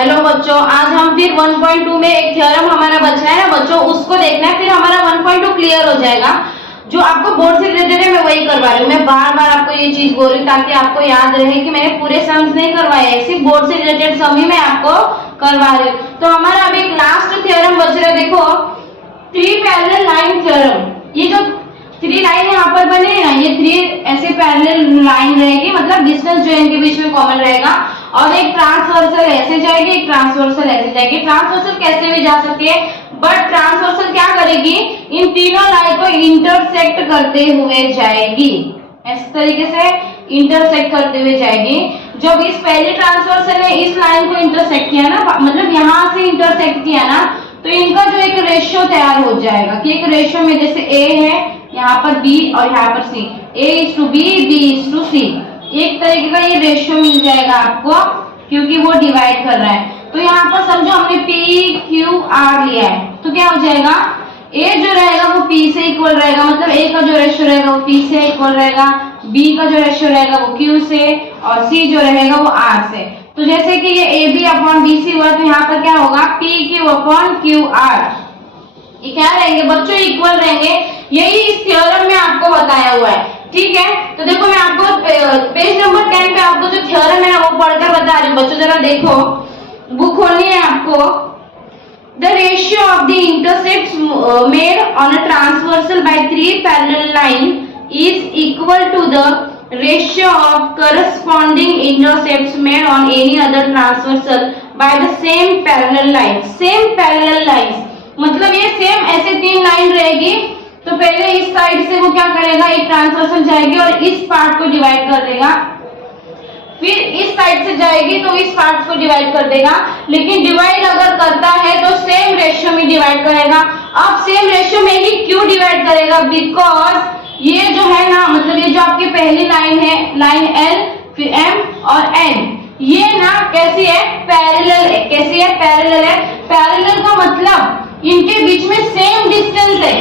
Hello बच्चों, आज हम फिर 1.2 में एक थ्योरम हमारा बचा है ना बच्चों, उसको देखना है, फिर हमारा 1.2 क्लियर हो जाएगा। जो आपको बोर्ड से रिलेटेड है मैं वही करवा रही हूँ। मैं बार बार आपको ये चीज बोल रही हूँ ताकि आपको याद रहे कि मैंने पूरे सम्स नहीं करवाए हैं, सिर्फ बोर्ड से रिलेटेड सम ही मैं आपको करवा रही हूँ। तो हमारा अभी लास्ट थ्योरम बच रहा है, देखो 3 पैरेलल लाइन थ्योरम। ये जो 3 लाइन यहाँ पर बने हैं ना, ये 3 ऐसे पैरेलल लाइन रहेगी, मतलब डिस्टेंस जो इनके बीच में कॉमन रहेगा, और एक ट्रांसवर्सल ऐसे जाएगी, एक ट्रांसवर्सल ऐसे जाएगी। ट्रांसवर्सल कैसे भी जा सकती है, बट ट्रांसवर्सल क्या करेगी, इन तीनों लाइन को इंटरसेक्ट करते हुए जाएगी, इस तरीके से इंटरसेक्ट करते हुए जाएगी। जब इस पहले ट्रांसवर्सल ने इस लाइन को इंटरसेक्ट किया ना, मतलब यहाँ से इंटरसेक्ट किया ना, तो इनका जो एक रेशियो तैयार हो जाएगा कि एक रेशियो में जैसे ए है, यहाँ पर बी और यहाँ पर सी, A:B, B:C, एक तरीके का ये रेशियो मिल जाएगा आपको, क्योंकि वो डिवाइड कर रहा है। तो यहाँ पर समझो हमने PQR लिया है, तो क्या हो जाएगा, A जो रहेगा वो P से इक्वल रहेगा, मतलब A का जो रेशियो रहेगा वो P से इक्वल रहेगा, B का जो रेशियो रहेगा वो Q से, और C जो रहेगा वो R से। तो जैसे कि ये AB/BC हुआ, तो यहाँ पर क्या होगा, PQ/QR, ये क्या रहेंगे बच्चों, इक्वल रहेंगे। यही इस थ्योरम में आपको बताया हुआ है, ठीक है। तो देखो मैं आपको पेज नंबर 10 पे आपको जो थ्योरम है वो पढ़कर बता रही हूँ बच्चों, जरा देखो, बुक खोलनी है आपको। The ratio of the intercepts made on a transversal by 3 parallel line is equal to the ratio of corresponding intercepts made on any other transversal by the same parallel line. Same parallel line मतलब ये same ऐसे 3 line रहेगी, तो पहले इस side से वो क्या करेगा, एक ट्रांसवर्सल जाएगी और इस पार्ट को डिवाइड कर देगा, फिर इस साइड से जाएगी तो इस पार्ट को डिवाइड कर देगा। लेकिन डिवाइड अगर करता है तो सेम रेशियो में डिवाइड करेगा। अब सेम रेशियो में ही क्यों डिवाइड करेगा, बिकॉज ये जो है ना, मतलब ये जो आपकी पहली लाइन है, लाइन L फिर M और N, ये ना कैसी है, पैरेलल है। कैसी है, पैरेलल है। पैरेलल का मतलब इनके बीच में सेम डिस्टेंस है,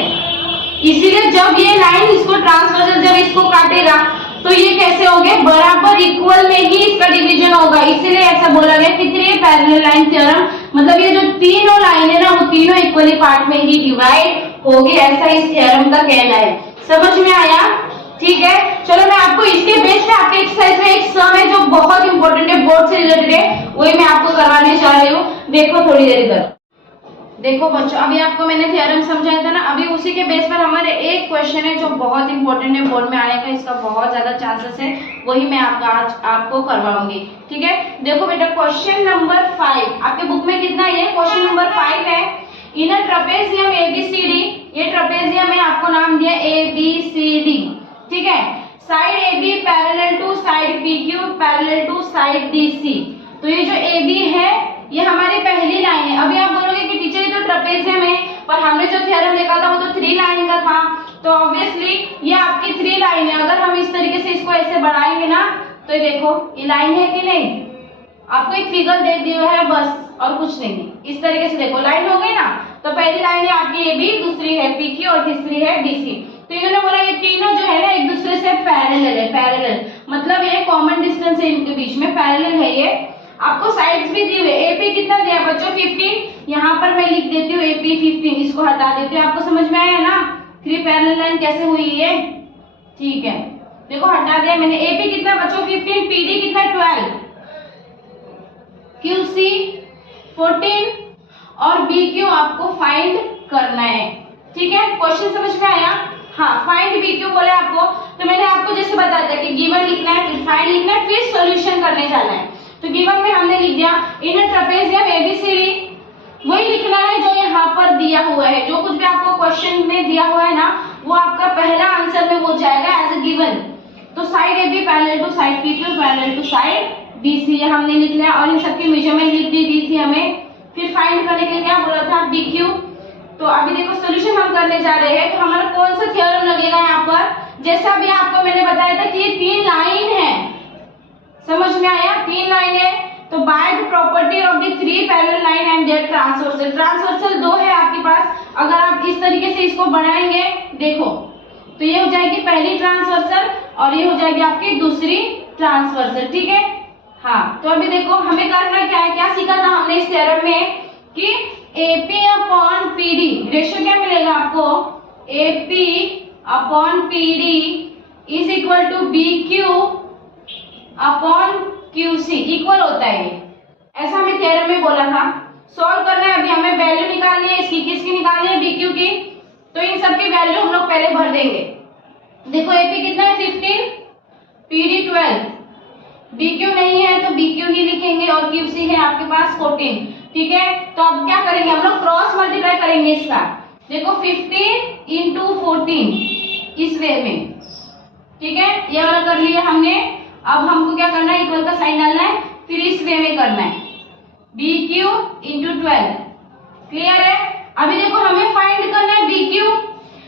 इसीलिए जब ये लाइन इसको ट्रांसवर्सल जब इसको काटेगा तो ये कैसे हो गए, बराबर इक्वल में ही इसका डिवीजन होगा, इसीलिए ऐसा बोला गया कि 3 पैरेलल लाइन थ्योरम, मतलब ये जो तीनों लाइन है ना वो तीनों इक्वली पार्ट में ही डिवाइड होगी, ऐसा इस थ्योरम का कहना है। समझ में आया, ठीक है। चलो मैं आपको इसके बेस पे आपके एक्सरसाइज में एक सम है जो बहुत इंपॉर्टेंट है, बोर्ड से रिलेटेड है, वही मैं आपको करवाने जा रही हूँ। देखो थोड़ी देर इधर देखो बच्चों, अभी आपको मैंने थ्योरम समझाया था ना, अभी उसी के बेस पर हमारे एक क्वेश्चन है जो बहुत इंपॉर्टेंट है, बोर्ड में आने का इसका बहुत ज्यादा चांसेस है, वही मैं आज आपको करवाऊंगी, ठीक है। देखो बेटा, क्वेश्चन नंबर 5 आपके बुक में कितना है, क्वेश्चन नंबर 5 है। इन अ ट्रेपेजियम ABCD, ये ट्रेपेजियम है, आपको नाम दिया ABCD, ठीक है। Side AB parallel to side PQ parallel to side DC, तो ये जो AB है ये हमारी पहली लाइन है। अभी आप बोलोगे कि टीचर ये तो ट्रेपेजियम है, पर हमने जो थ्योरम लिखा था वो तो 3 लाइन का था, तो ऑब्वियसली ये आपकी 3 लाइन है। अगर हम इस तरीके से इसको ऐसे बढ़ाएंगे ना, तो ये देखो ये लाइन है कि नहीं, आपको एक फिगर दे दिया है बस, और कुछ नहीं है। इस तरीके से देखो लाइन हो गई ना, तो पहली लाइन है आपकी AB, दूसरी है PQ और तीसरी है DC। तो इन्होंने बोला ये तीनों जो है ना एक दूसरे से पैरेलल है, पैरेलल मतलब ये कॉमन डिस्टेंस है इनके बीच में, पैरेलल है ये। आपको साइड्स भी दिए हुए, AP कितना दिया बच्चों, 15, यहाँ पर मैं लिख देती हूँ AP 15, इसको हटा देती हूँ। आपको समझ में आया ना 3 पैरेलल लाइन कैसे हुई है, ठीक है। देखो हटा दिया मैंने। AP कितना बच्चों 15, PD कितना 12, QC 14 और BQ आपको फाइंड करना है, ठीक है। क्वेश्चन समझ में आया, हाँ। फाइंड BQ बोले आपको, तो मैंने आपको जैसे बताया था कि गिवन लिखना है, फिर फाइंड लिखना है, फिर सॉल्यूशन करने जाना है। तो गिवन में हमने लिख दिया इन अ ट्रेपेजियम ABCD, वही लिखना है जो यहाँ पर दिया हुआ है। जो कुछ भी आपको क्वेश्चन में दिया हुआ है ना, वो आपका पहला आंसर में हो जाएगा एज अ गिवन। तो side AB parallel to side PQ parallel to side DC, ये हमने लिख लिया, और इन सबकी मेजरमेंट लिख दी थी हमें। फिर फाइंड करने के लिए क्या बोला था, BQ। तो अभी देखो सोल्यूशन हम करने जा रहे हैं, तो हमारा कौन सा थ्योरम लगेगा यहाँ पर, जैसा भी आपको मैंने बताया था कि ये 3 लाइन है, समझ में आया, 3 लाइन है। तो by the property of the 3 parallel line and their transversal, transversal 2 है आपके पास। अगर आप इस तरीके से इसको बढ़ाएंगे देखो, तो ये हो जाएगी पहली ट्रांसवर्सल और ये हो जाएगी आपकी दूसरी ट्रांसवर्सल, ठीक है। हाँ, तो अभी देखो हमें करना क्या है, क्या सीखा था हमने इस थ्योरम में कि एपी अपॉन पीडी रेशियो क्या मिलेगा आपको, AP upon PD is equal to B Q upon QC equal होता है ये, ऐसा हमें थ्योरम में बोला था। सॉल्व करना है, अभी हमें वैल्यू निकालनी है इसकी, किसकी निकालनी है, बी क्यू की। तो इन सब की वैल्यू हम लोग पहले भर देंगे। देखो एपी कितना है 15, पीडी 12, बी क्यू नहीं है तो बी क्यू ही लिखेंगे और क्यूसी है आपके पास 14। ठीक है, तो अब क्या करेंगे हम लोग, क्रॉस मल्टीप्लाई करेंगे इसका। देखो 15 इंटू 14 इस वे में, ठीक है, ये वाला कर लिया हमने। अब हमको क्या करना है, इक्वल का साइन डालना है, फिर इस वे में करना है, बी क्यू इंटू 12। क्लियर है। अभी देखो हमें फाइंड करना है बी क्यू,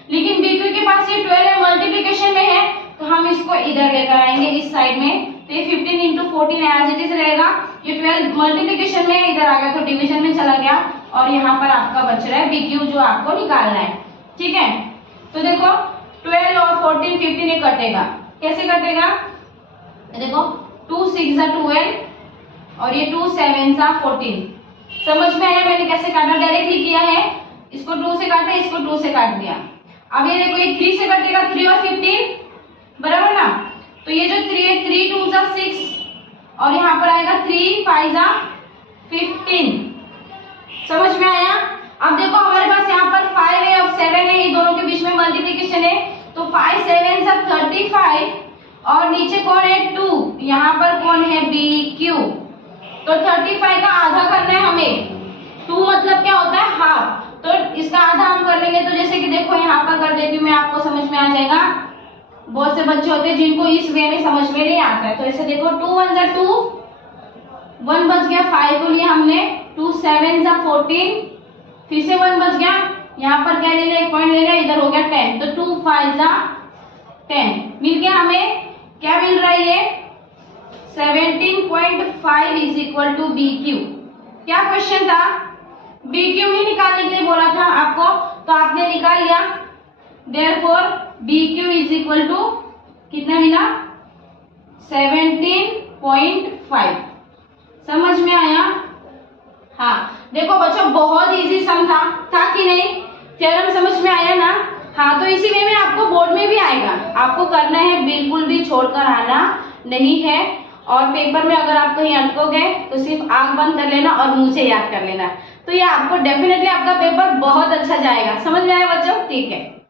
लेकिन बी क्यू के पास ये 12 है, मल्टीप्लीकेशन में है, तो हम इसको इधर लेकर आएंगे इस साइड में। तो ये 15 इंटू 14 एज इट इज रहेगा, ये 12 मल्टीप्लीकेशन में इधर आ गया तो डिवीजन में चला गया, और यहाँ पर आपका बच रहा है बी क्यू जो आपको निकालना है। ठीक है, तो देखो 12 और 14 15 ये कटेगा, कैसे कटेगा, देखो 2 6 12 और ये 2 7 14। समझ में आया मैंने कैसे काटा, डायरेक्टली किया है, इसको 2 से काटा, इसको 2 से काट दिया। अब ये देखो ये 3 से कटेगा, 3 और 15 बराबर ना, तो ये जो 3 है 3 2 6 और यहाँ पर आएगा 3 5 15। समझ में आया। अब देखो हमारे पास यहाँ पर 5 है और 7 है, ये दोनों के बीच में मल्टीप्लीकेशन है, तो 5 7 35 और नीचे कौन है 2, यहाँ पर कौन है बी क्यू। तो 35 का आधा करना है हमें, 2 मतलब क्या होता है हाफ, तो इसका आधा हम कर लेंगे। तो जैसे कि देखो यहाँ पर कर देती हूँ मैं, आपको समझ में आ जाएगा। बहुत से बच्चे होते हैं जिनको इस वे में समझ में नहीं आता है, तो ऐसे देखो 2 1 2 1 बच गया, 5 को लिया हमने, 2 7 14 फिर से 1 बच गया, यहाँ पर क्या लेना, एक पॉइंट लेना, इधर हो गया 10, तो 2 5 10 मिल गया। हमें क्या मिल रहा है, ये 17.5 is equal to B Q. क्या क्वेश्चन था, बी क्यू ही निकालने के लिए बोला था आपको, तो आपने निकाल लिया। Therefore B Q is equal to कितना मिला, 17.5। समझ में आया। हाँ देखो बच्चों बहुत इजी सम था कि नहीं, थ्योरम समझ में आया ना। हाँ तो इसी वे में आपको बोर्ड में भी आएगा, आपको करना है, बिल्कुल भी छोड़कर आना नहीं है। और पेपर में अगर आप कहीं अटकोगे तो सिर्फ आंख बंद कर लेना और मुंह से याद कर लेना, तो ये आपको डेफिनेटली आपका पेपर बहुत अच्छा जाएगा। समझ में आया बच्चों, ठीक है।